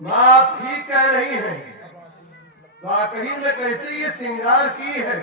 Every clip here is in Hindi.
माँ ठीक कह रही है। वाकई में कैसे ये श्रृंगार की है।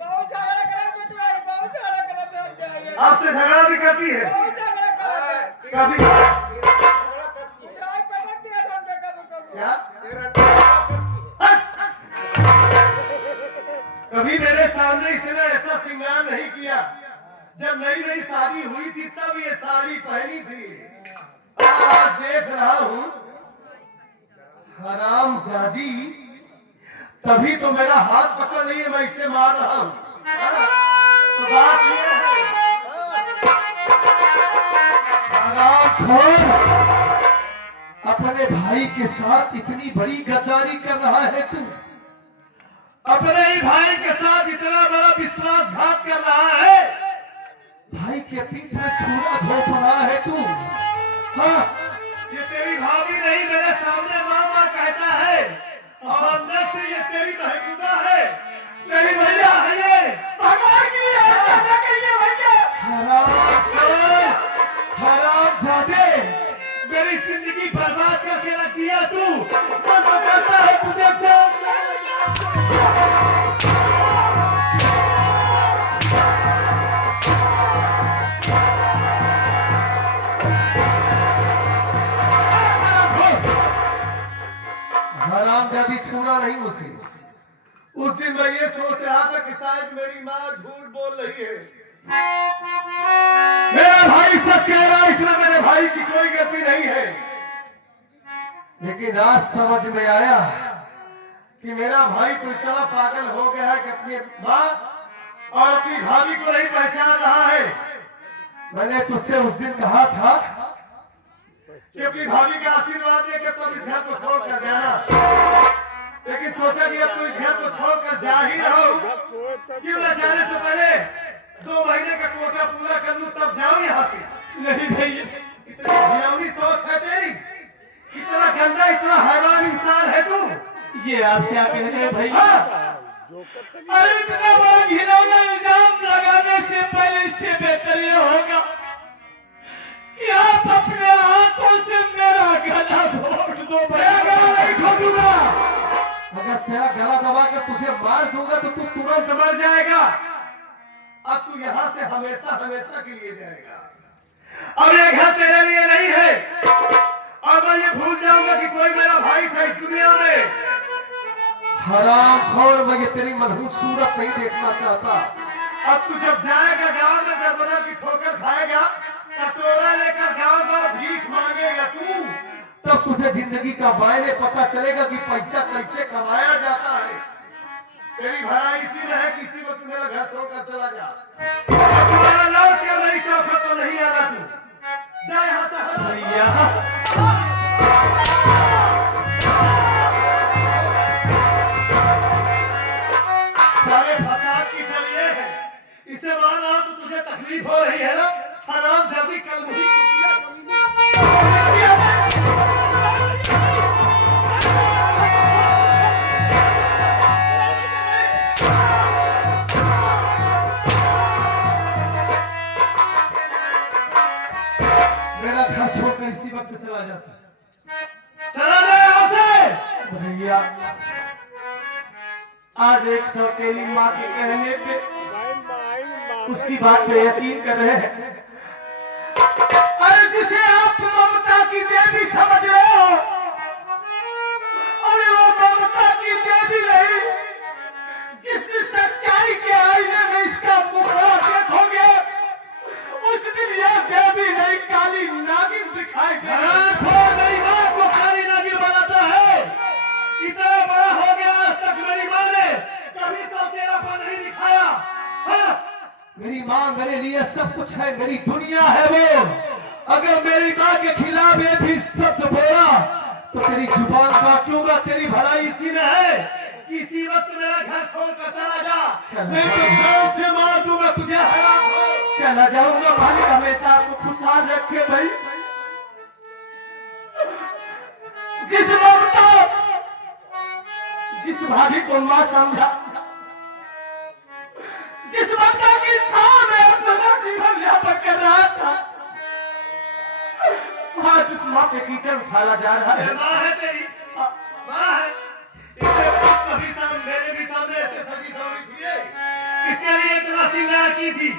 बहुत झगड़ा करे मिटवाई, बहुत झगड़ा करते हैं। आपसे झगड़ा भी करती है। बहुत झगड़ा करते हैं। कभी मिठाई पटक दिया था उनके कभी-कभी। क्या कभी मेरे सामने इसने ऐसा श्रृंगार नहीं किया। जब नई नई शादी हुई थी तब ये साड़ी पहनी थी। आज देख रहा हूँ हराम जादी, तभी तो मेरा हाथ पकड़ रही है, मैं इसे मार रहा हूँ। तो बात ये है हरामखोर, अपने भाई के साथ इतनी बड़ी गद्दारी कर रहा है तू। अपने ही भाई के साथ इतना बड़ा विश्वासघात कर रहा है। भाई के पीठ में छुरा घोंप रहा है तू। हाँ, ये तेरी भाभी नहीं, मेरे सामने माँ माँ कहता है और अंदर से ये तेरी महबूबा है, तेरी भैया है। ये भगवान के लिए ऐसा न कहिए भैया। हराम जादे, मेरी जिंदगी बर्बाद करके रख दिया तू। कौन करता है तुझे से? हराम जादी छूना नहीं उसे। उस दिन मैं ये सोच रहा था कि शायद मेरी माँ झूठ बोल रही है। मेरा भाई सच कह रहा है, इसमें मेरे भाई की कोई गलती नहीं है। लेकिन आज समझ में आया कि मेरा भाई तो इतना पागल हो गया है कि अपनी माँ और अपनी भाभी को नहीं पहचान रहा है। मैंने तुझसे उस दिन कहा था कि अपनी भाभी का आशीर्वाद देकर तुम इस घर को छोड़ कर जाना, लेकिन सोचा कि अब तू इस घर को छोड़ कर जा ही रहो। क्यों न जाने से पहले 2 महीने का कोटा पूरा कर लूं तब जाओ यहाँ से। नहीं भैया, इतनी घिनौनी सोच है तेरी, इतना गंदा, इतना हैवान इंसान है तू। ये आप क्या कह रहे हैं भैया? अरे इतना बड़ा घिनौना इल्जाम लगाने से पहले इससे बेहतर ये होगा कि आप अपने हाथों से मेरा गला घोट दो। मेरा गला नहीं घोटूंगा। अगर तेरा गला दबा कर तुझे मार दूंगा तो तू तुरंत मर जाएगा। अब तू यहाँ से हमेशा हमेशा के लिए जाएगा। अब ये घर तेरे लिए नहीं है और मैं ये भूल जाऊंगा कि कोई मेरा भाई था इस दुनिया में। हरामखोर, मैं ये तेरी मनहूस सूरत नहीं देखना चाहता। अब तू जब जाएगा गांव में, जब बदल की ठोकर खाएगा, कटोरा लेकर गांव गांव भीख मांगेगा तू, तब तुझे जिंदगी का मायने पता चलेगा कि पैसा कैसे कमाया जाता है। तेरी भलाई इसी में है कि इसी वक्त मेरा घर छोड़कर चला जा। तुम्हारा लौट के मेरी चौखट तो नहीं आना तू। जा यहाँ से भैया सारे फसाद की जड़ ये है, इसे माना तो तुझे तकलीफ हो रही है ना। हराम जादी कल मुझे मेरा घर छोड़कर इसी वक्त चला जाता। चला जाए यहाँ से। भैया, आज एक सौतेली माँ के कहने पे उसकी बात पे यकीन कर रहे हैं। अरे जिसे आप ममता की देवी समझ रहे हो, अरे वो ममता की देवी नहीं। जिस सच्चाई के आईने में इसका मुखड़ा देखोगे, उस दिन यह देवी नहीं काली नागिन दिखाई देगी। मेरी माँ को काली नागिन बनाता है। इतना बड़ा हो गया, आज तक मेरी माँ ने कभी सौतेलापन नहीं दिखाया। हाँ? मेरी माँ मेरे लिए सब कुछ है, मेरी दुनिया है वो। अगर मेरी माँ के खिलाफ ये भी शब्द बोला तो तेरी जुबान काटूंगा। तेरी भलाई इसी में है कि इसी वक्त मेरा घर छोड़कर चला जा, नहीं तो जान से मार दूंगा तुझे। चला जाऊंगा भाई, हमेशा आपको खुशहाल रखे भाई। जिस ममता, जिस भाभी को माँ समझा, जिस ममता की छाव में अपना जीवन यापन कर रहा था, आज उस माँ पे कीचड़ उछाला जा रहा है। माँ है तेरी, माँ है, इससे कभी मेरे भी सामने ऐसे सजी सवरी थी है। किसके लिए इतना श्रृंगार की थी,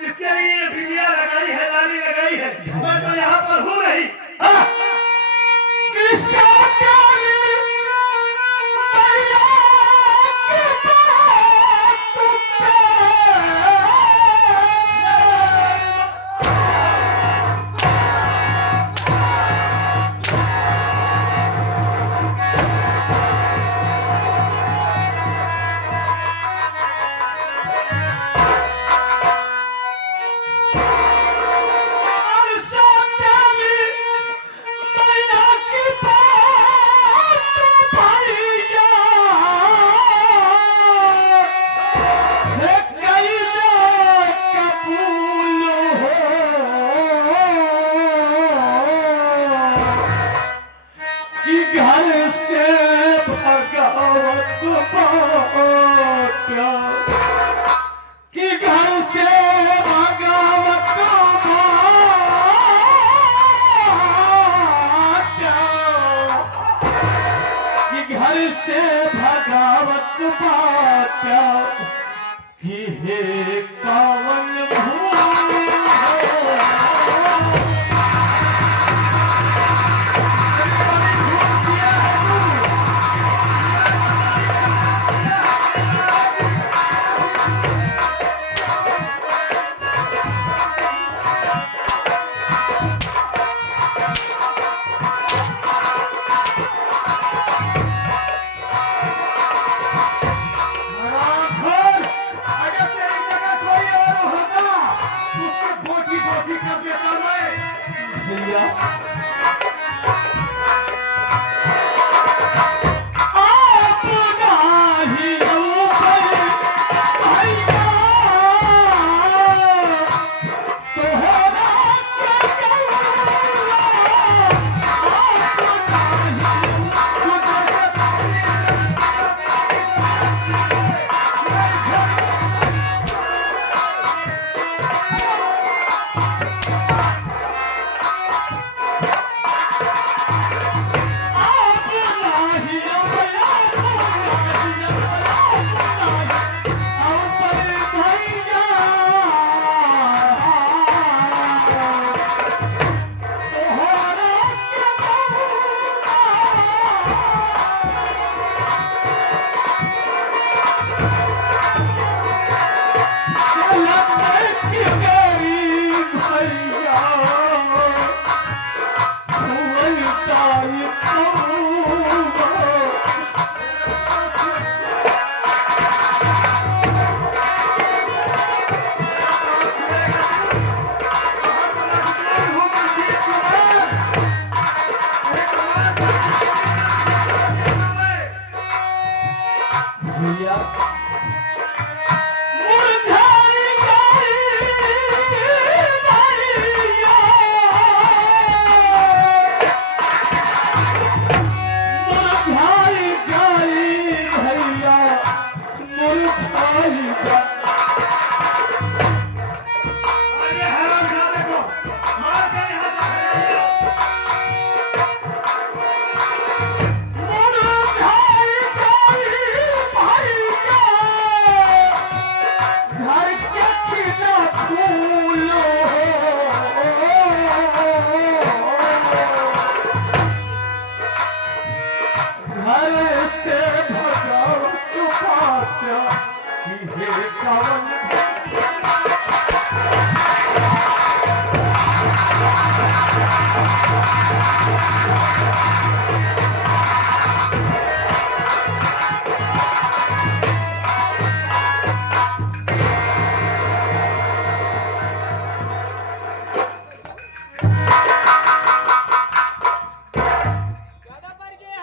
किसके लिए बिंदिया लगाई है, लाली लगाई है, मैं तो यहाँ पर हूँ नहीं। हाँ?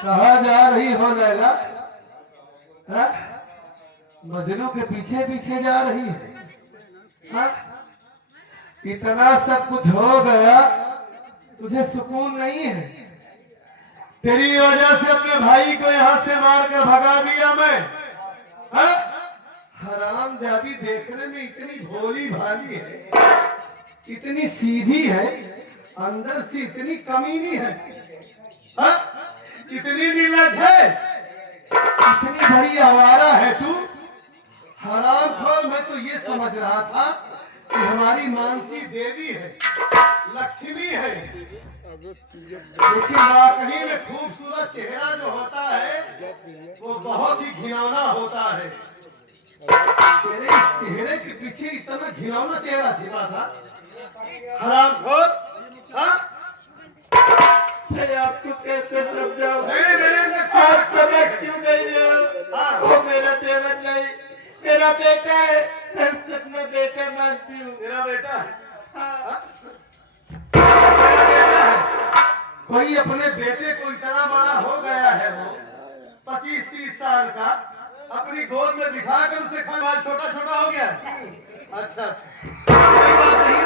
कहाँ जा रही हो लैला? हाँ? मजनू के पीछे पीछे जा रही है? हाँ? इतना सब कुछ हो गया, तुझे सुकून नहीं है? तेरी वजह से अपने भाई को यहाँ से मारकर भगा दिया मैं। हाँ? हरामजादी देखने में इतनी भोली भाली है, इतनी सीधी है, अंदर से इतनी कमीनी है। हाँ? कितनी निर्लज है, इतनी बड़ी आवारा है तू। हरामखोर। मैं तो ये समझ रहा था कि हमारी मानसी देवी है, लक्ष्मी है, लेकिन वाकई में खूबसूरत चेहरा जो होता है वो बहुत ही घिनौना होता है। तेरे इस चेहरे के पीछे इतना घिनौना चेहरा छिपा था। हरामखोर। हाँ? मैं आपको कैसे समझाऊं? मेरे आप समझ क्यों नहीं हो? हाँ। वो मेरा देवर नहीं, मेरा बेटा है। मैं उसे अपना बेटा मानती हूँ। तेरा बेटा है? हाँ। तेरा बेटा है? कोई अपने बेटे को इतना बड़ा हो गया है वो, 25-30 साल का, अपनी गोद में बिठा कर उसे खाना छोटा छोटा हो गया। अच्छा अच्छा, कोई बात नहीं,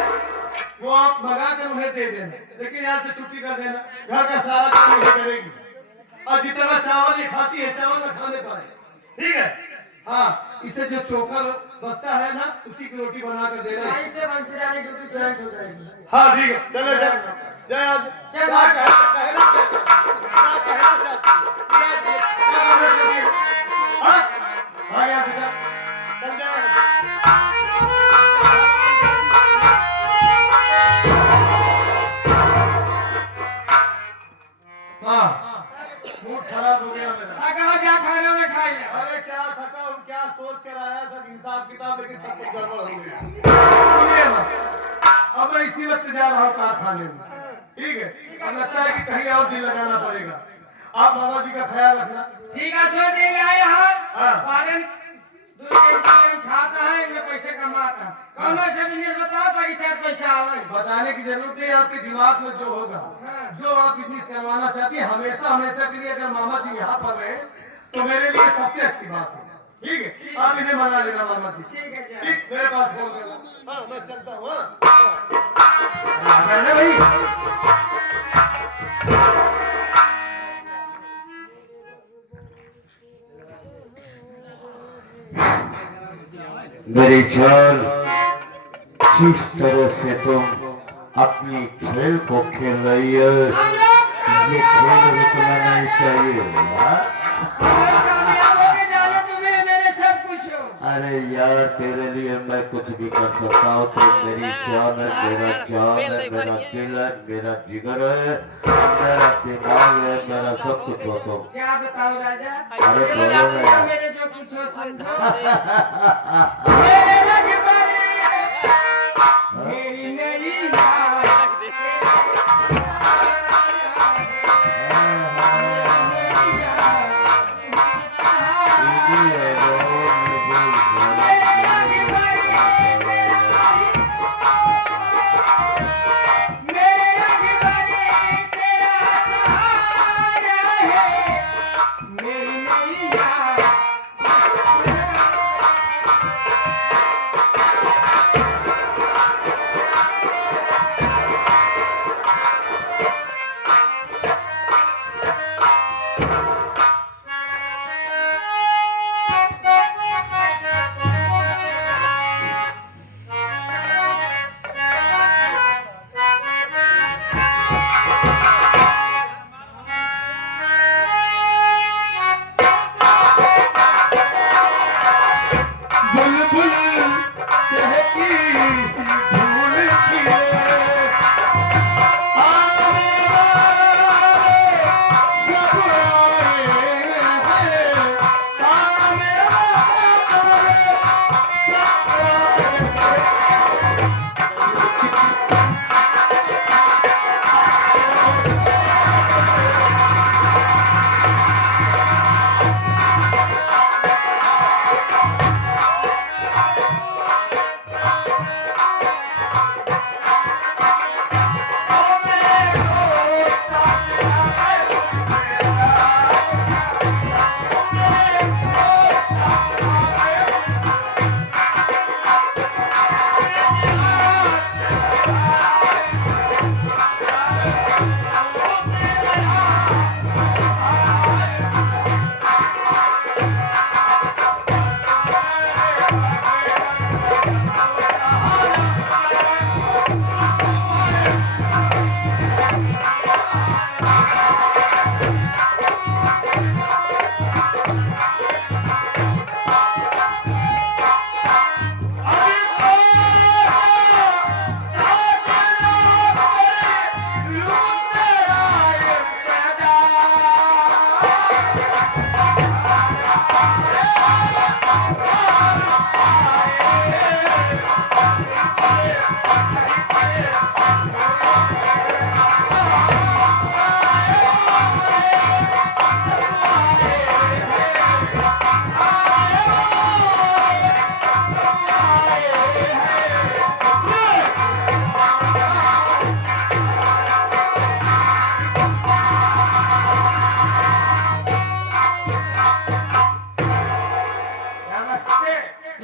वो आप मंगा कर उन्हें दे देना, लेकिन यहाँ से छुट्टी कर देना। घर का सारा काम ये करेगी, और जितना चावल ये खाती है चावल न खाने पाए, ठीक है? हाँ, इसे जो चोखा बचता है ना, उसी की रोटी बना कर देना। हाँ ठीक है, चलो चल जय आज। क्या कहना चाहती है? क्या करना चाहती है? हाँ? हाँ यहाँ से चल जाए। हाँ, मूड खराब हो गया मेरा। क्या खाना में खाई? अरे क्या थका हूँ, क्या सोच कर आया था हिसाब किताब, लेकिन सब कुछ गड़बड़ हो गया। अब मैं इसी वक्त जा रहा हूँ कारखाने में, ठीक है? अब लगता है कि कहीं और दिल लगाना पड़ेगा। आप बाबा जी का ख्याल रखना। ठीक है, जो नहीं आए यहाँ हाँ। पालन दूर खाता है, इनमें पैसे कमाता। कौन से बिजनेस बताओ ताकि 4 पैसा आवे। बताने की जरूरत नहीं, आपके दिमाग में जो होगा, जो आप बिजनेस करवाना चाहती है, हमेशा हमेशा के लिए अगर मामा जी यहाँ पर रहे तो मेरे लिए सबसे अच्छी बात है, ठीक है? आप इन्हें मना लेना मामा जी। ठीक है, जा। ठीक, मेरे पास फोन करना। हाँ, मैं चलता हूँ। रहना भाई। मेरी जान, जिस तरह से तुम अपनी खेल को खेल रही है, ये खेल रुकना नहीं चाहिए। हाँ? कामयाब होके जाना तुम्हें, मेरे सब कुछ हो। अरे यार, तेरे लिए मैं कुछ भी कर सकता हूँ। तो मेरी जान है, मेरा जान है, मेरा दिल है, मेरा जिगर है, मेरा दिमाग है, मेरा सब कुछ हो तुम। क्या बताओ राजा? अरे बोलो ना यार। मेरे जो कुछ हो समझो। मेरे रखवाले, मेरी नई यार।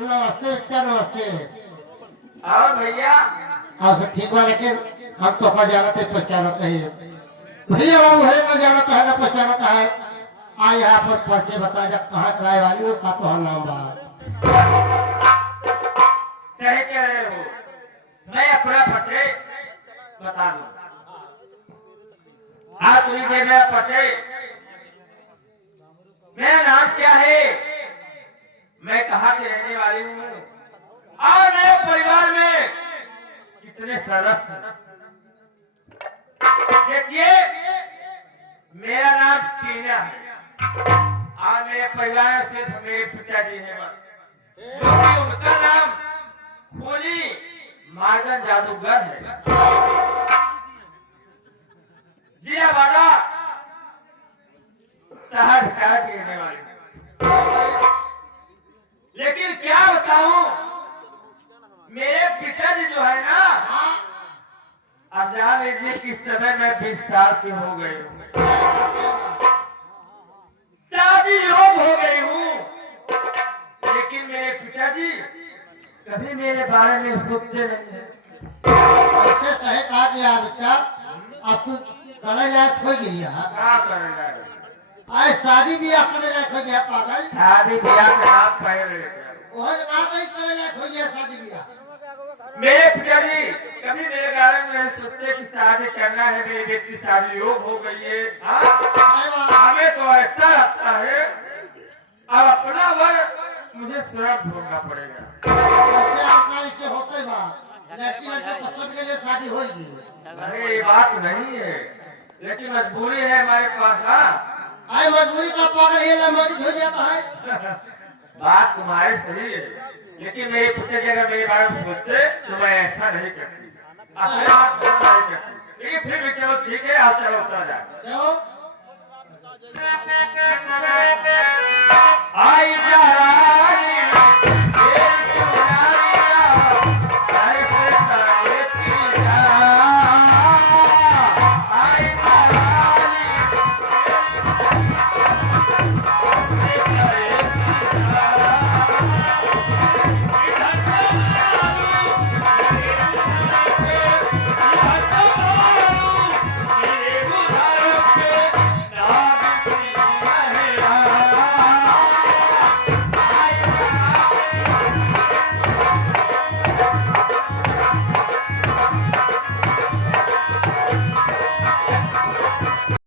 नमस्ते क्या नमस्ते। और भैया हाँ सब ठीक बा, लेकिन हम तो का जानत है पहचानत है भैया बाबू है ना जानत है ना पहचानत है। आ यहाँ पर पर्चे बता जा कहाँ कराए वाली हो का तो नाम बा। सही कह रहे हो, मैं अपना परिचय बता दूं। आज सुनी दे मेरा परिचय, मेरा नाम क्या है, मैं कहाँ की रहने वाली हूँ और मेरे परिवार में कितने सदस्य हैं। देखिए मेरा नाम टीना है और मेरे परिवार में सिर्फ मेरे पिताजी हैं बस, जो कि उनका नाम खोली मार्गन जादूगर है। जिया बाड़ा शहर भिकार की रहने वाली हूँ। लेकिन क्या बताऊं, मेरे पिताजी जो है ना, अब जान लीजिए किस समय मैं 20 साल की हो गई हूँ, शादी योग हो गई हूँ, लेकिन मेरे पिताजी कभी मेरे बारे में सोचते नहीं है। ऐसे सही कहा गया बेटा, अब तू करे लायक हो गई है। क्या करेगा, आए शादी ब्याह करे लायक हो गया पागल। शादी ब्याह के नाम पहले वह बात नहीं करे लायक हो गया शादी ब्याह। मेरे पिताजी कभी मेरे बारे में नहीं सोचते कि शादी करना है, मेरी बेटी शादी योग हो गई है। हाँ? हमें तो ऐसा लगता है अब अपना वर मुझे स्वयं ढूंढना पड़ेगा। ऐसे अवकाश से होते बा, लेकिन तो पसंद के लिए शादी होगी। अरे ये बात नहीं है, लेकिन मजबूरी है हमारे पास। हाँ आए मजबूरी का पागल ये मजबूर हो जाता है। बात तुम्हारी सही है, लेकिन मेरे पिताजी अगर मेरे बारे में सोचते तो मैं ऐसा नहीं करती, अपने बात नहीं करती। लेकिन फिर भी चलो ठीक है, आप चलो चला जाए। जाओ।